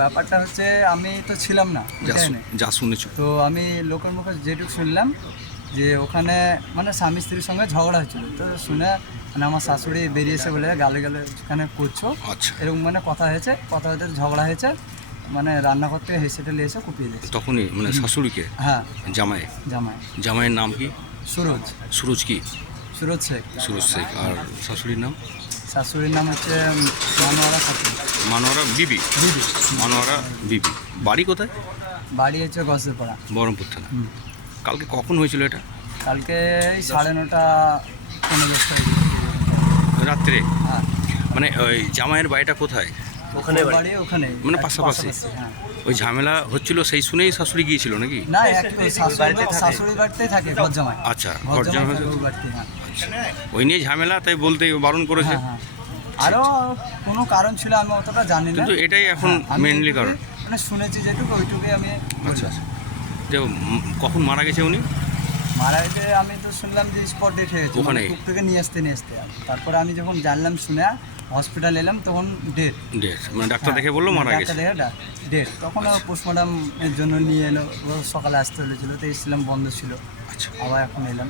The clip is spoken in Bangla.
ব্যাপারটা হচ্ছে আমি তো ছিলাম না যা? শুনেছো। তো আমি লোকের মুখে যেটুকু শুনলাম যে ওখানে মানে স্বামী স্ত্রীর সঙ্গে ঝগড়া হচ্ছিল। তো শুনে মানে আমার শাশুড়ি বেরিয়েছে বলে গালে গালে ওখানে করছ। আচ্ছা। এরকম মানে কথা হয়েছে কথা হতে ঝগড়া হয়েছে মানে রান্নাঘর থেকে হেসে টেলে এসে কুপিয়ে দিয়েছে। তখনই মানে শাশুড়িকে? হ্যাঁ। জামাই? জামাই। জামাইয়ের নাম কি? সুরজ। সুরজ কি? সুরজ শেখ। সুরজ শেখ। আর শাশুড়ির নাম? শাশুড়ির নাম হচ্ছে মানোয়ারা খাতুন। মানোয়ারা বিবি? দিদি মানোয়ারা বিবি। বাড়ি কোথায়? বাড়ি হচ্ছে গসেপাড়া বহরমপুর থানা। কালকে কখন হয়েছিল এটা? কালকে এই সাড়ে নটা পনেরো রাত্রে? হ্যাঁ। মানে ওই জামাইয়ের বাড়িটা কোথায়? ওখানে বাড়ি। ওখানে মানে পাশাপাশি? হ্যাঁ। ওই ঝামেলা হচ্ছিল সেই শুনেই শাশুড়ি গিয়েছিল নাকি? না শাশুড়ি বাড়িতেই থাকে আচ্ছা ঘর জামাই বাড়িতে, হ্যাঁ। ওই নিয়ে ঝামেলা তাই বলতে বারণ করেছে। হ্যাঁ, হ্যাঁ। আরও কোনো কারণ ছিল আমি অতটা জানি না। কিন্তু এটাই এখন হ্যাঁ, মেনলি কারণ। মানে শুনেছি যেটুকু ওইটুকুই আমি আচ্ছা বললাম। যে কখন মারা গেছে উনি? মারা গেছে আমি তো শুনলাম যে স্পট ডেট হয়েছে ওখানে? মানে টুকটুকে নিয়ে আসতে নিয়ে আসতে। তারপরে আমি যখন জানলাম শুনে হসপিটাল এলাম তখন ডেট ডেট মানে ডাক্তার দেখে বলল মারা গেছে। ডাক্তার দেখে ডেট তখন পোস্টমর্টম এর জন্য নিয়ে এলো সকালে আসতে হয়েছিল তো এসেছিলাম বন্ধ ছিল। আচ্ছা। আবার এখন এলাম।